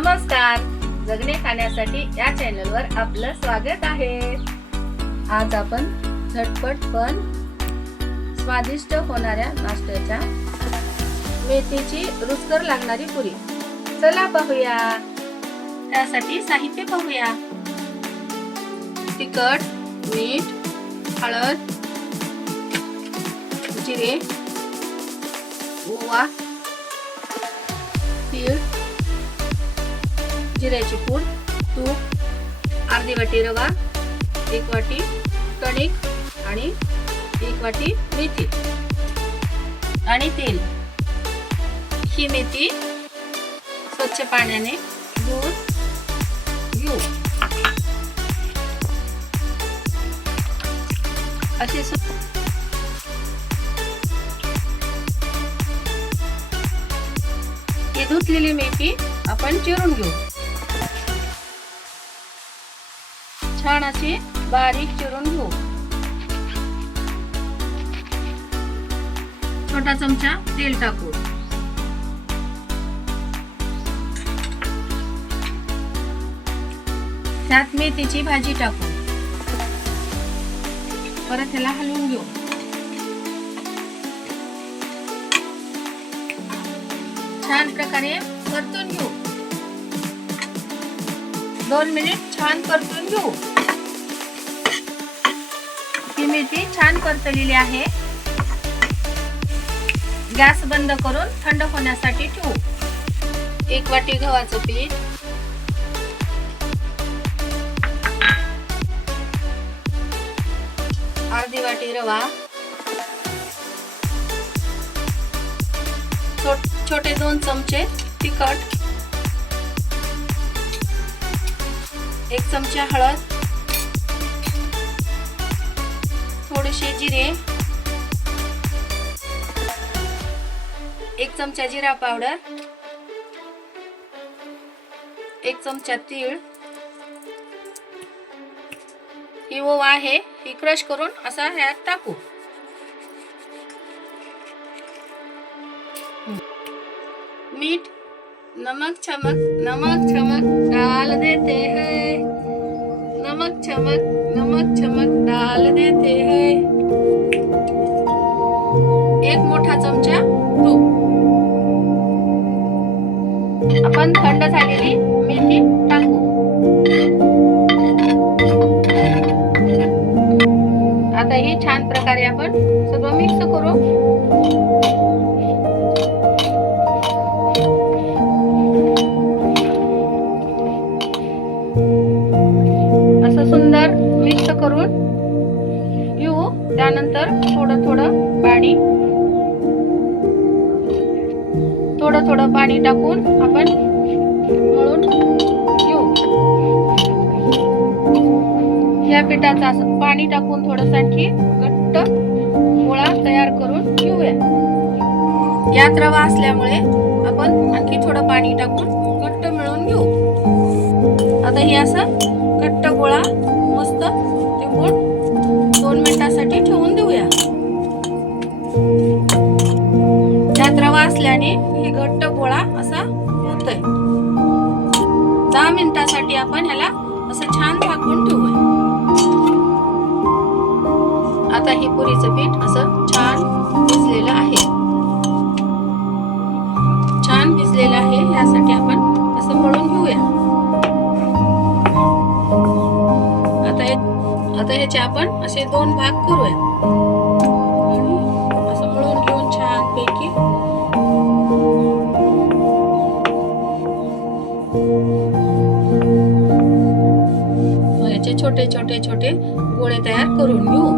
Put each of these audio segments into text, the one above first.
नमस्कार, जगणे खाण्यासाठी या चॅनलवर आपलं स्वागत आहे। आज आपण झटपट पण स्वादिष्ट होणाऱ्या नाश्त्याच्या मेथीची रुचकर लागणारी पुरी चला पाहूया। त्यासाठी साहित्य पाहूया। तिखट, मीठ, हळद, जिरे, ओवा, तीळ, जिऱ्याची पूड, तूप, अर्धी वाटी रवा, 1 वाटी कणिक आणि 1 वाटी मेथी आणि तेल। ही मेथी स्वच्छ पाण्याने धुवून घेऊ। अशी ही धुतलेली मेथी आपण चिरून घेऊ। छान अशी बारीक चिरून घेऊ। छोटा चमचा तेल टाकू। त्यात मेथीची भाजी टाकू। परत ह्याला हलवून घेऊ। छान प्रकारे परतून घेऊ। 2 मिनिट छान परतून घेऊ। ही मेथी छान परतलेली आहे। गॅस बंद करून थंड होण्यासाठी ठेवू। 1 वाटी गव्हाचं पीठ, अर्धी वाटी रवा, छोटे 2 चमचे तिखट, 1 चमचा हळद, थोडेसे जिरे, 1 चमचा जिरा पावडर, 1 चमचा तीळ, ही ओवा आहे, ही क्रश करून असा ह्यात टाकू। मीठ, नमक चमक डाल देते हैं। नमक चमक डाल देते हैं। 1 मोठा चमचा तूप। आपण थंड झालेली मेथी टाकू। आता हे छान प्रकारे आपण सगळं मिक्स करू। असं सुंदर मिक्स करून घेऊ। त्यानंतर थोडं पाणी टाकून आपण मळून घेऊ। या पिठाचा पाणी टाकून थोडंसं आणखी घट्ट गोळा तयार करून घेऊया। यात रवा असल्यामुळे आपण आणखी थोडं पाणी टाकून घट्ट मिळून घेऊ। आता हे असं घट्ट गोळा मस्त ठेवून 2 मिनिटांसाठी ठेवून देऊया। त्यात रवा असल्याने हे घट्ट गोळा असा होतोय। 10 मिनिटांसाठी आपण ह्याला असं छान झाकून ठेवूया। आता हे पुरीचं पीठ असं छान भिजलेलं आहे। छान भिजलेलं आहे, यासाठी आपण असं मळून घेऊया। आता ह्याचे आपण असे 2 भाग करूया आणि असं मळून घेऊन छान पैकी याचे छोटे गोळे तयार करून घेऊ।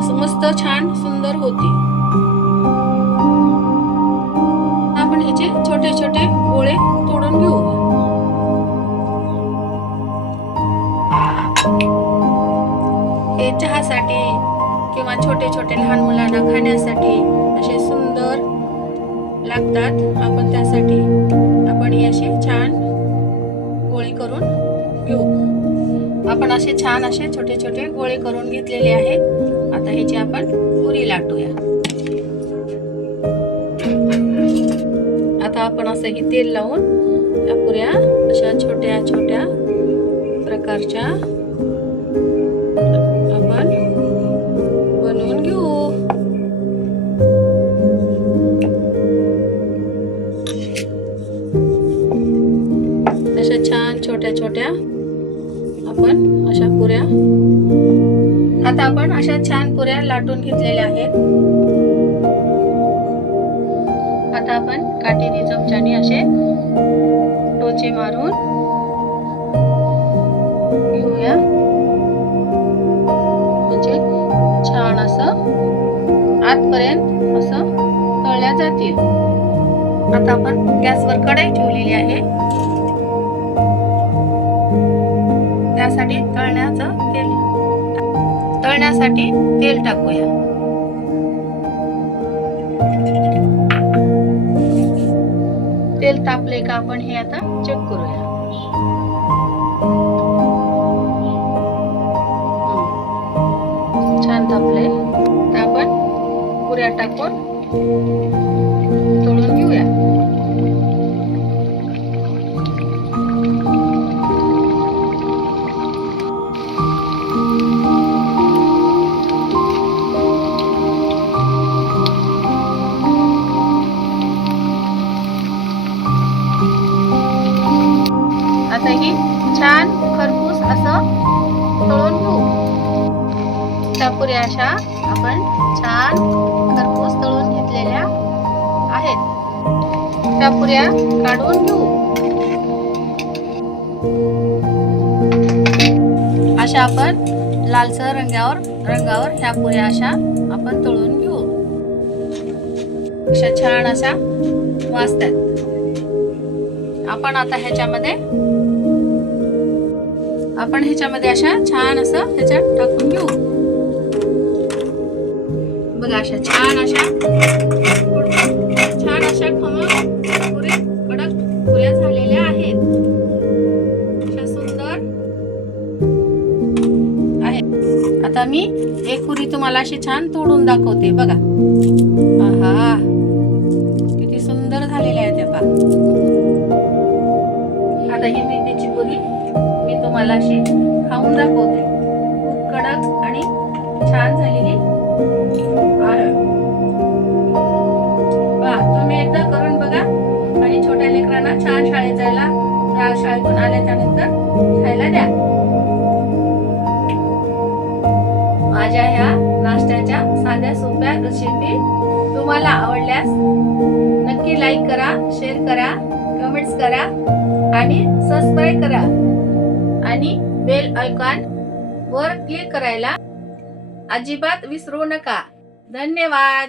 असं मस्त छान सुंदर होती। आपण ह्याचे छोटे गोळे तोडून घेऊ। हे चहासाठी किंवा छोटे लहान मुलांना खाण्यासाठी असे सुंदर लागतात। आपण त्यासाठी आपण हे असे छान गोळे करून घेऊ। आपण असे छान असे छोटे छोटे गोळे करून घेतलेले आहेत. आता ह्याची आपण पुरी लाटूया. आता आपण असं ही तेल लावून या पुऱ्या अशा छोट्या छोट्या प्रकारच्या आपण बनवून घेऊ. अशा छान छोट्या छोट्या आपण अशा पुऱ्या. आता आपण अशा छान पुऱ्या लाटून घेतलेल्या आहेत. आता आपण काटेरी चमच्याने असे टोचे मारून घेऊया. म्हणजे छान असं आतपर्यंत असं तळल्या जातील. आता आपण गॅसवर कढई ठेवलेली आहे. त्यासाठी तळण्यासाठी तेल टाकूया. तेल तापले का आपण हे आता चेक करूया. छान तापले तर आपण पुऱ्या टाकून तळून घेऊया. आता ही छान खरपूस असं तळून घेऊ. त्या पुऱ्या अशा आपण छान खरपूस तळून घेतलेल्या आहेत. त्या पुऱ्या काढून घेऊ. अशा आपण लालसर रंगावर ह्या पुऱ्या अशा आपण तळून घेऊ. अशा छान अशा वाजतात. आपण आता ह्याच्यामध्ये अशा छान असं ह्याच्यात टाकून घेऊ. बघा अशा छान अशा खमंग कडक पुऱ्या झालेल्या आहेत. अशा सुंदर आहेत. आता मी एक पुरी तुम्हाला अशी छान तोडून दाखवते. बघा आहा किती सुंदर झालेल्या आहेत. पहा आता ही मेथीची पुरी मी तुम्हाला अशी खाऊन दाखवते. खूप कडक आणि छान झालेली आहे. तुम्ही एकदा करून बघा आणि छोट्या लेकरांना छान शाळेतून आल्याच्या नंतर खायला द्या. माझ्या ह्या नाश्त्याच्या साध्या सोप्या रेसिपी तुम्हाला आवडल्यास नक्की लाईक करा, शेअर करा, कमेंट्स करा आणि सबस्क्राईब करा आणि बेल आयकॉन वर क्लिक करायला अजिबात विसरू नका. धन्यवाद.